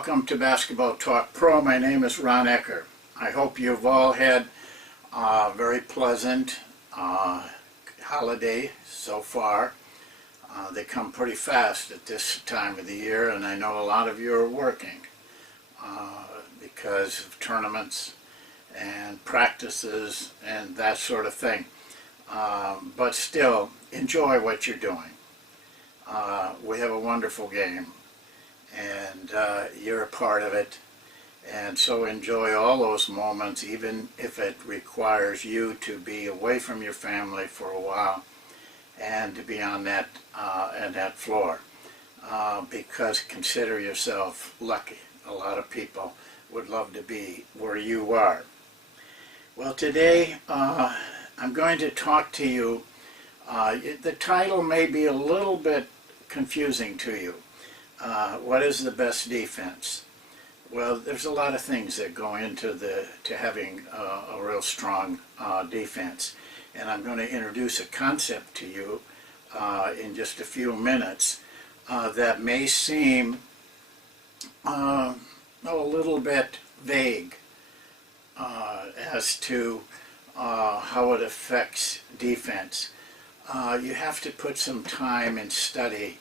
welcome to Basketball Talk Pro. My name is Ron Ekker. I hope you've all had a very pleasant holiday so far. They come pretty fast at this time of the year, and I know a lot of you are working because of tournaments and practices and that sort of thing. But still, enjoy what you're doing. We have a wonderful game, and you're a part of it, and so enjoy all those moments, even if it requires you to be away from your family for a while and to be on that floor, because consider yourself lucky. A lot of people would love to be where you are. Well, today I'm going to talk to you. The title may be a little bit confusing to you. What is the best defense? Well, there's a lot of things that go into having a real strong defense, and I'm going to introduce a concept to you in just a few minutes that may seem a little bit vague as to how it affects defense. You have to put some time and study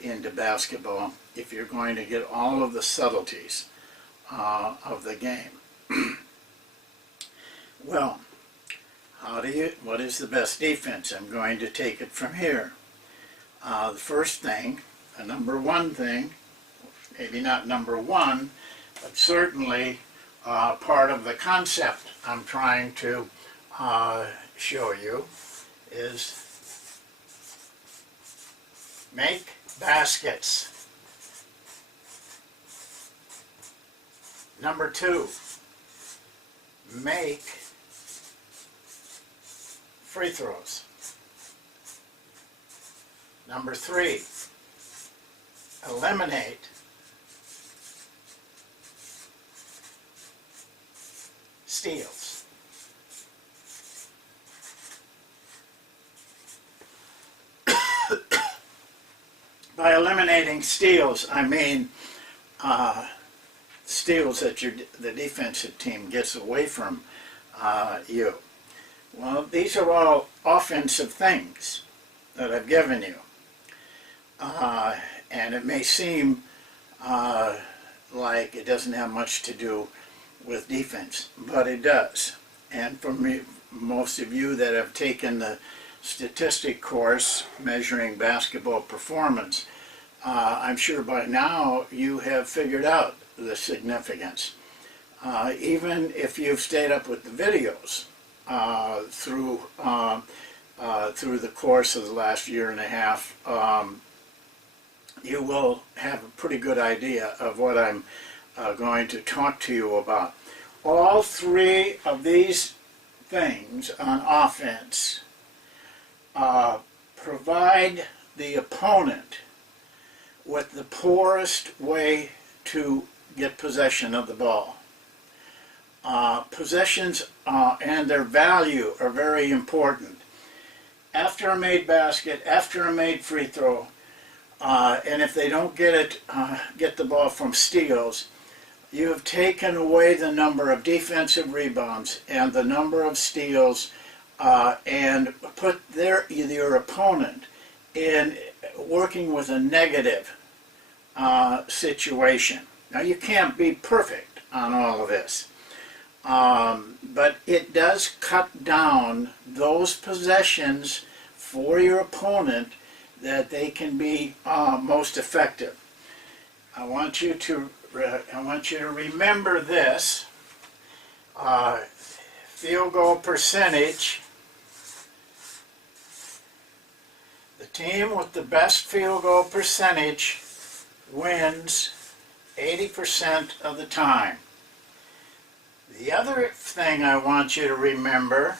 into basketball if you're going to get all of the subtleties of the game. Well, what is the best defense? I'm going to take it from here. The first thing, the number one thing, maybe not number one, but certainly part of the concept I'm trying to show you is make baskets. Number two, make free throws. Number three, eliminate steals. By eliminating steals, I mean steals that the defensive team gets away from you. Well, these are all offensive things that I've given you. And it may seem like it doesn't have much to do with defense, but it does. And for me, most of you that have taken the statistic course measuring basketball performance, I'm sure by now you have figured out the significance. Even if you've stayed up with the videos through the course of the last year and a half, you will have a pretty good idea of what I'm going to talk to you about. All three of these things on offense provide the opponent with the poorest way to get possession of the ball. Possessions and their value are very important. After a made basket, after a made free throw, and if they don't get the ball from steals, you have taken away the number of defensive rebounds and the number of steals, and put your opponent in working with a negative situation. Now, you can't be perfect on all of this, but it does cut down those possessions for your opponent that they can be most effective. I want you to remember this. Field goal percentage. The team with the best field goal percentage wins 80% of the time. The other thing I want you to remember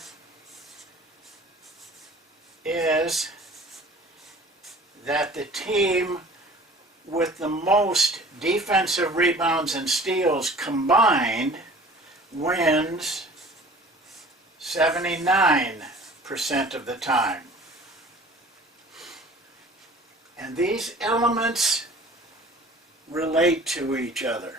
is that the team with the most defensive rebounds and steals combined wins 79% of the time. And these elements relate to each other.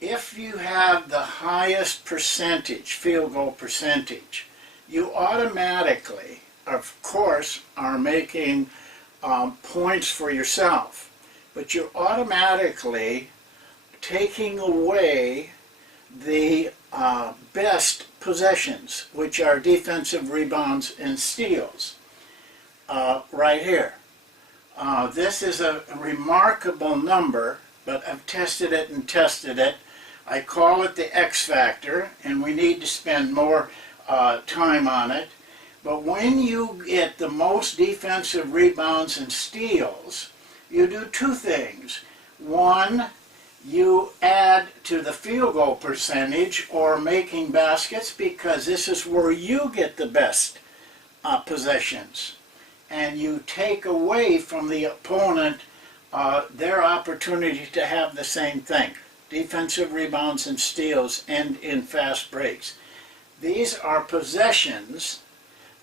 If you have the highest percentage, field goal percentage, you automatically, of course, are making points for yourself, but you're automatically taking away the best possessions, which are defensive rebounds and steals, right here. This is a remarkable number, but I've tested it and tested it. I call it the X factor, and we need to spend more time on it. But when you get the most defensive rebounds and steals, you do two things. One, you add to the field goal percentage or making baskets, because this is where you get the best possessions. And you take away from the opponent their opportunity to have the same thing. Defensive rebounds and steals end in fast breaks. These are possessions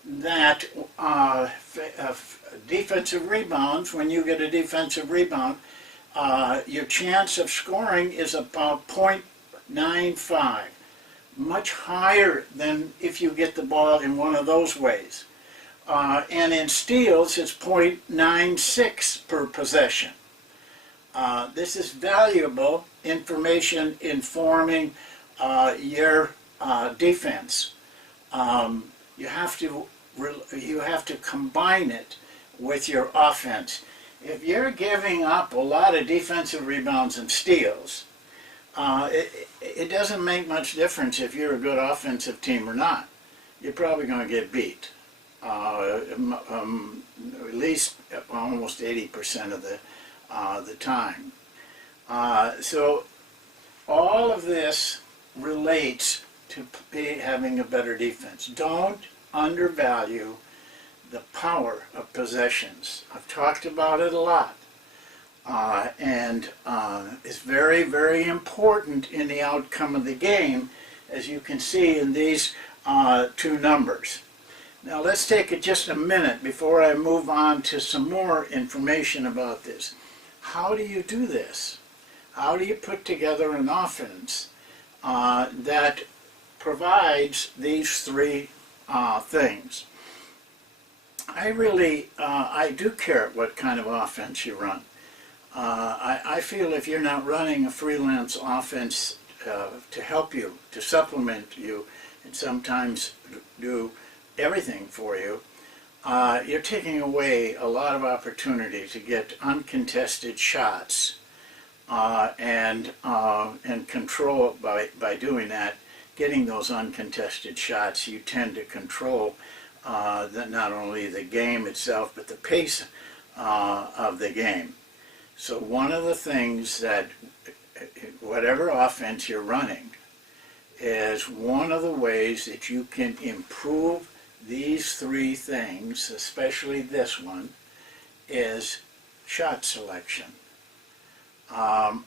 that defensive rebounds, when you get a defensive rebound, your chance of scoring is about 0.95, much higher than if you get the ball in one of those ways. And in steals, it's 0.96 per possession. This is valuable information informing your defense. You have to combine it with your offense. If you're giving up a lot of defensive rebounds and steals, it doesn't make much difference if you're a good offensive team or not. You're probably going to get beat. At least almost 80% of the time. So all of this relates to having a better defense. Don't undervalue the power of possessions. I've talked about it a lot. And it's very, very important in the outcome of the game, as you can see in these two numbers. Now let's take just a minute before I move on to some more information about this. How do you do this? How do you put together an offense that provides these three things? I do care what kind of offense you run. I feel if you're not running a freelance offense to help you, to supplement you, and sometimes do everything for you, you're taking away a lot of opportunity to get uncontested shots and control. By doing that, getting those uncontested shots, you tend to control not only the game itself, but the pace of the game. So one of the things that, whatever offense you're running, is one of the ways that you can improve these three things, especially this one, is shot selection.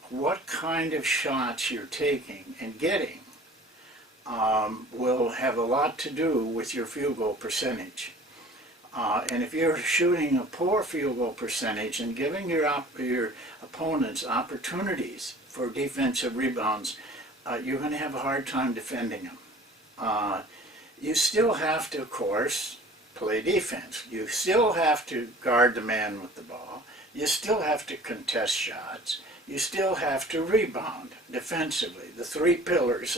What kind of shots you're taking and getting will have a lot to do with your field goal percentage. And if you're shooting a poor field goal percentage and giving your opponents opportunities for defensive rebounds, you're going to have a hard time defending them. You still have to, of course, play defense. You still have to guard the man with the ball. You still have to contest shots. You still have to rebound defensively. The three pillars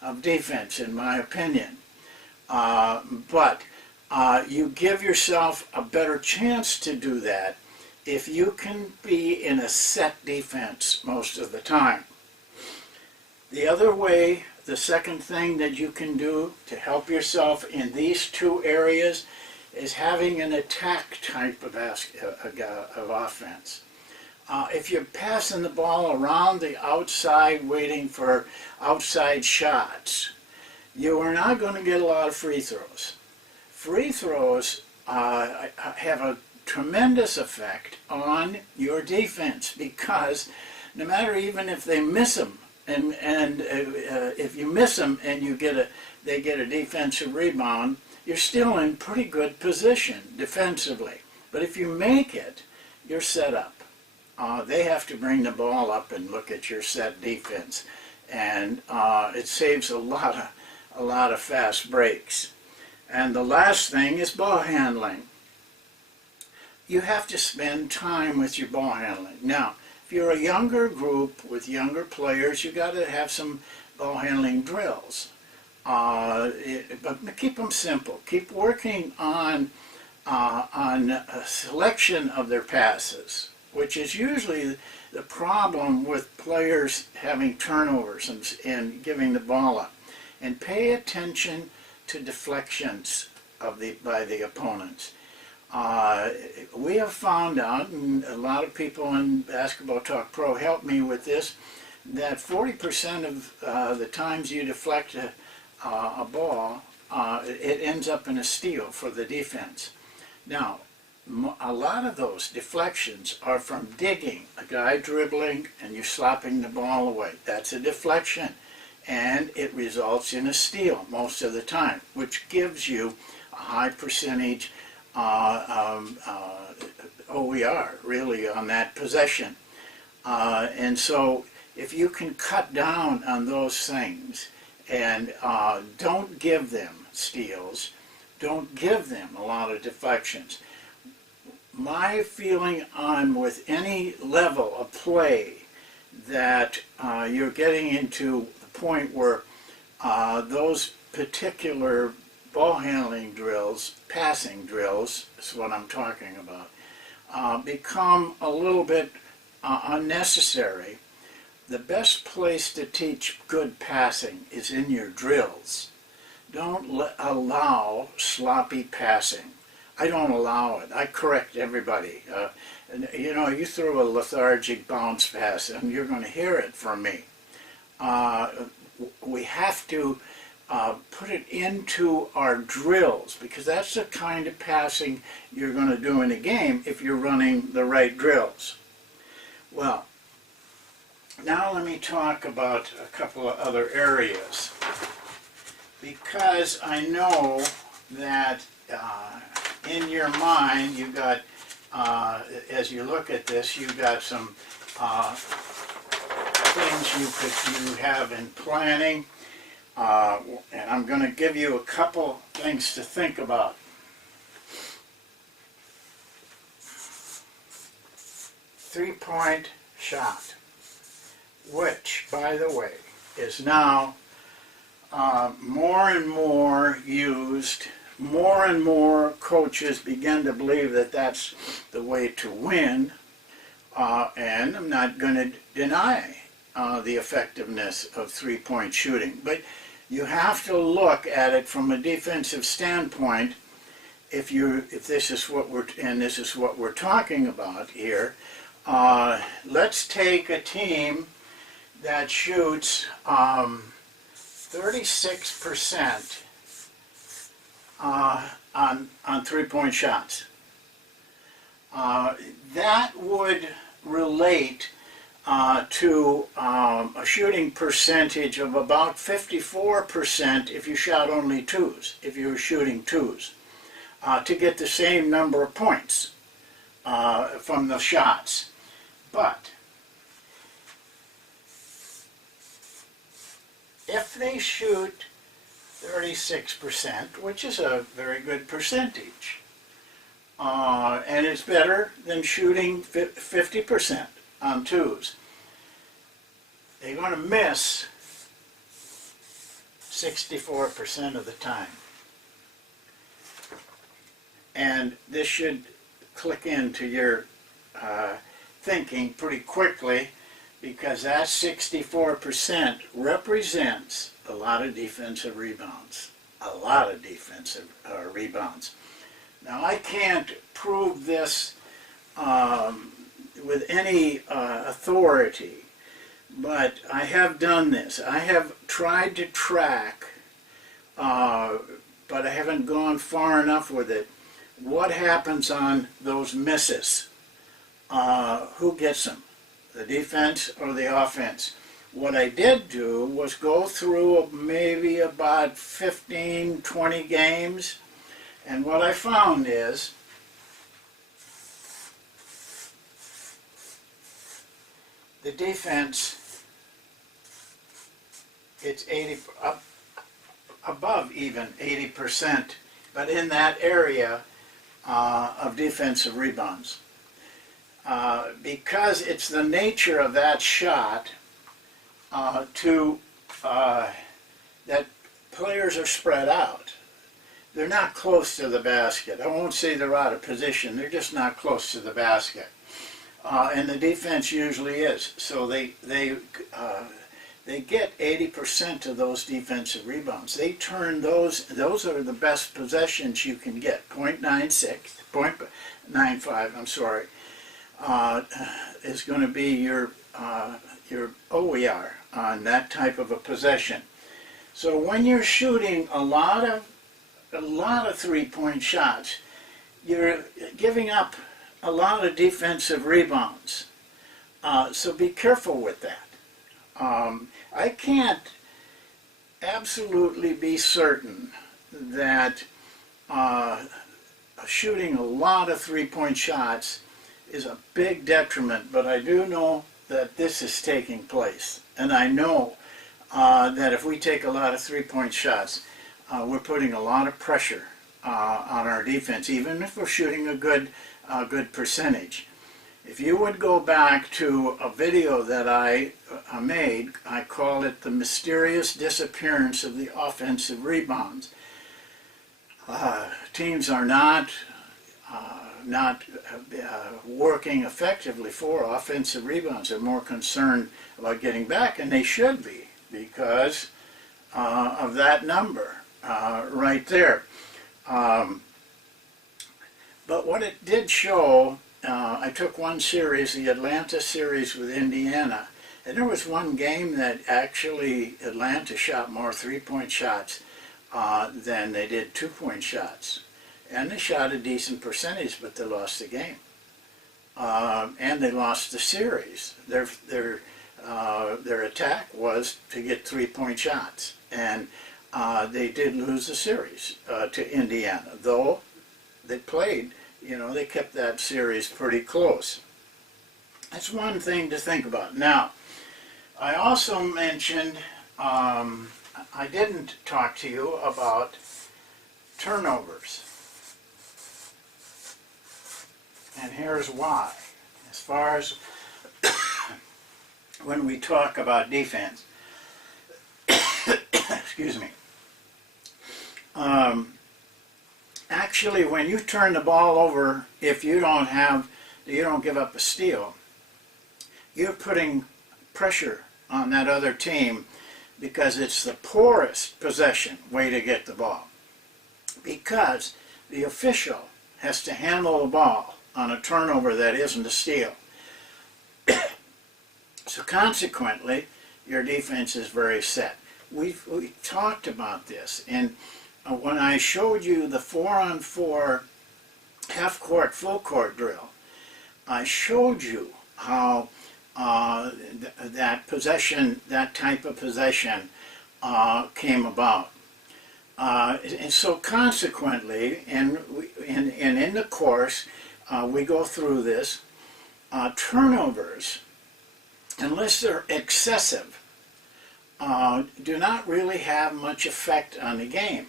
of defense, in my opinion. But you give yourself a better chance to do that if you can be in a set defense most of the time. The other way, the second thing that you can do to help yourself in these two areas is having an attack type of offense. If you're passing the ball around the outside waiting for outside shots, you are not going to get a lot of free throws. Free throws have a tremendous effect on your defense, because no matter even if they miss them, and if you miss them and they get a defensive rebound, you're still in pretty good position defensively. But if you make it, you're set up. they have to bring the ball up and look at your set defense, and it saves a lot of fast breaks. And the last thing is ball handling. You have to spend time with your ball handling. Now, if you're a younger group with younger players, you got to have some ball handling drills. But keep them simple. Keep working on a selection of their passes, which is usually the problem with players having turnovers and giving the ball up. And pay attention to deflections by the opponents. We have found out, and a lot of people in Basketball Talk Pro help me with this, that 40% of the times you deflect a ball, it ends up in a steal for the defense. Now, a lot of those deflections are from digging, a guy dribbling and you slopping the ball away. That's a deflection, and it results in a steal most of the time, which gives you a high percentage OER really on that possession. And so if you can cut down on those things and don't give them steals, don't give them a lot of deflections. My feeling on with any level of play that you're getting into the point where those particular ball handling drills, passing drills, is what I'm talking about, become a little bit unnecessary. The best place to teach good passing is in your drills. Don't allow sloppy passing. I don't allow it. I correct everybody. You know, you throw a lethargic bounce pass and you're going to hear it from me. We have to put it into our drills, because that's the kind of passing you're going to do in a game if you're running the right drills. Well, now let me talk about a couple of other areas, because I know that in your mind you got, as you look at this, you got some things you have in planning. And I'm going to give you a couple things to think about. Three-point shot, which, by the way, is now more and more used. More and more coaches begin to believe that that's the way to win, and I'm not going to deny the effectiveness of three-point shooting, but you have to look at it from a defensive standpoint. If this is what we're talking about here, let's take a team that shoots 36% on three-point shots. That would relate to a shooting percentage of about 54% if you shot only twos, if you were shooting twos, to get the same number of points from the shots. But if they shoot 36%, which is a very good percentage, and it's better than shooting 50% on twos, they're going to miss 64% of the time. And this should click into your thinking pretty quickly, because that 64% represents a lot of defensive rebounds. A lot of defensive rebounds. Now, I can't prove this with any authority, but I have done this. I have tried to track, but I haven't gone far enough with it, what happens on those misses. Who gets them? The defense or the offense? What I did do was go through maybe about 15, 20 games, and what I found is the defense, it's 80 up above even 80%, but in that area of defensive rebounds. Because it's the nature of that shot that players are spread out. They're not close to the basket. I won't say they're out of position. They're just not close to the basket. And the defense usually is. So they get 80% of those defensive rebounds. They turn those are the best possessions you can get. 0.95, I'm sorry, is going to be your OER on that type of a possession. So when you're shooting a lot of three-point shots, you're giving up a lot of defensive rebounds. So be careful with that. I can't absolutely be certain that shooting a lot of three-point shots is a big detriment, but I do know that this is taking place. And I know that if we take a lot of three-point shots, we're putting a lot of pressure on our defense, even if we're shooting a good percentage. If you would go back to a video that I made, I call it the mysterious disappearance of the offensive rebounds. Teams are not working effectively for offensive rebounds. They're more concerned about getting back, and they should be, because of that number right there. But what it did show, I took one series, the Atlanta series with Indiana, and there was one game that actually Atlanta shot more three-point shots than they did two-point shots. And they shot a decent percentage, but they lost the game. And they lost the series. Their attack was to get three-point shots. And they did lose the series to Indiana, though they played, they kept that series pretty close. That's one thing to think about. Now, I also mentioned, I didn't talk to you about turnovers. And here's why. As far as when we talk about defense, excuse me, actually when you turn the ball over, if you don't give up a steal, you're putting pressure on that other team, because it's the poorest possession way to get the ball, because the official has to handle the ball on a turnover that isn't a steal. So consequently, your defense is very set. We talked about this, and when I showed you the 4-on-4 half-court, full-court drill, I showed you how that type of possession came about. And so consequently, and in the course, we go through this, turnovers, unless they're excessive, do not really have much effect on the game.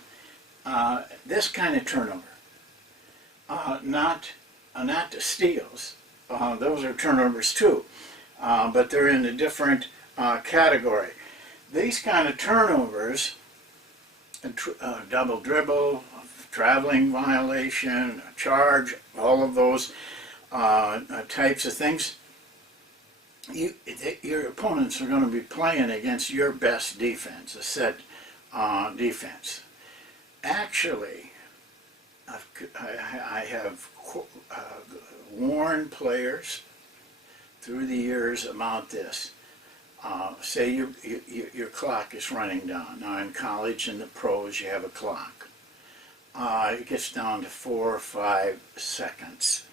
This kind of turnover, not the steals, those are turnovers too, but they're in a different category. These kind of turnovers, double dribble, traveling violation, a charge, all of those types of things, your opponents are going to be playing against your best defense, a set defense. Actually, I have warned players through the years about this. Say your clock is running down. Now in college and the pros you have a clock. It gets down to 4 or 5 seconds.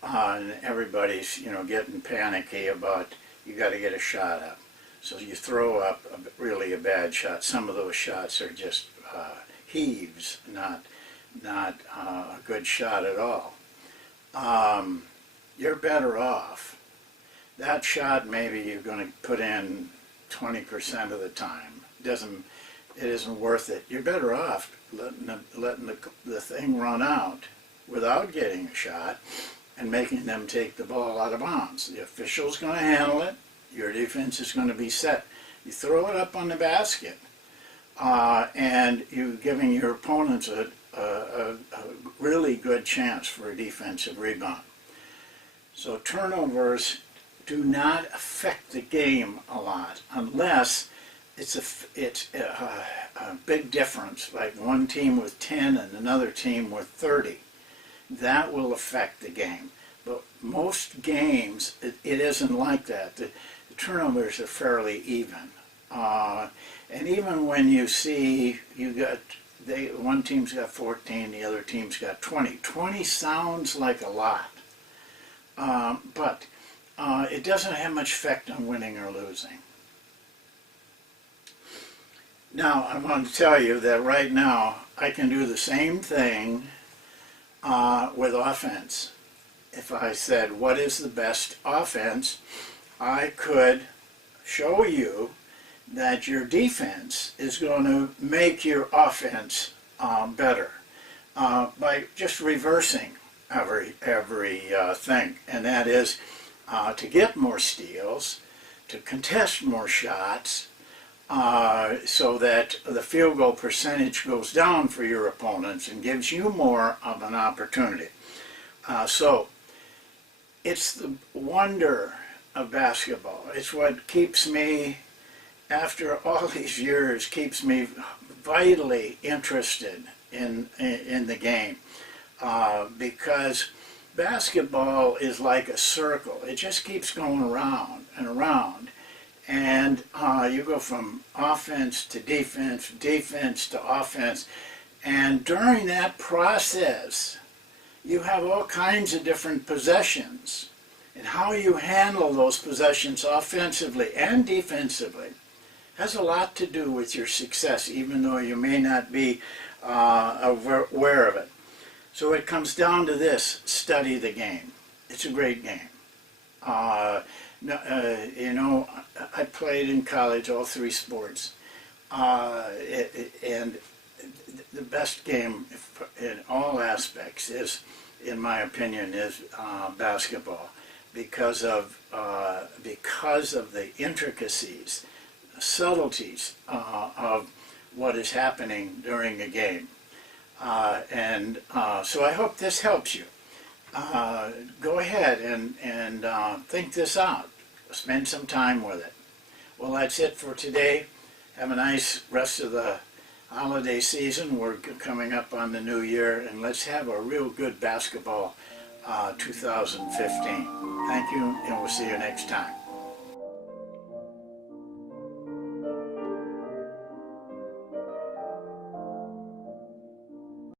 And everybody's getting panicky about you got to get a shot up. So you throw up really a bad shot. Some of those shots are just heaves, not a good shot at all. You're better off that shot maybe you're going to put in 20% of the time. It isn't worth it. You're better off letting the thing run out without getting a shot and making them take the ball out of bounds. The official's going to handle it. Your defense is going to be set. You throw it up on the basket, and you're giving your opponents a really good chance for a defensive rebound. So turnovers do not affect the game a lot unless it's a big difference, like one team with 10 and another team with 30. That will affect the game. But most games, it isn't like that. The turnovers are fairly even. And even when you see one team's got 14, the other team's got 20. 20 sounds like a lot, but it doesn't have much effect on winning or losing. Now, I want to tell you that right now I can do the same thing with offense. If I said, what is the best offense, I could show you that your defense is going to make your offense better by just reversing every thing, and that is to get more steals, to contest more shots, so that the field goal percentage goes down for your opponents and gives you more of an opportunity. So it's the wonder of basketball. It's what keeps me, after all these years, keeps me vitally interested in the game, because basketball is like a circle. It just keeps going around and around, and you go from offense to defense, defense to offense, and during that process you have all kinds of different possessions, and how you handle those possessions offensively and defensively has a lot to do with your success, even though you may not be aware of it. So it comes down to this: study the game. It's a great game. You know, I played in college all three sports, and the best game in all aspects is, in my opinion, is basketball, because of the intricacies, subtleties of what is happening during a game. So I hope this helps you. Go ahead and think this out. Spend some time with it. Well, that's it for today. Have a nice rest of the holiday season. We're coming up on the new year, and let's have a real good basketball 2015. Thank you, and we'll see you next time.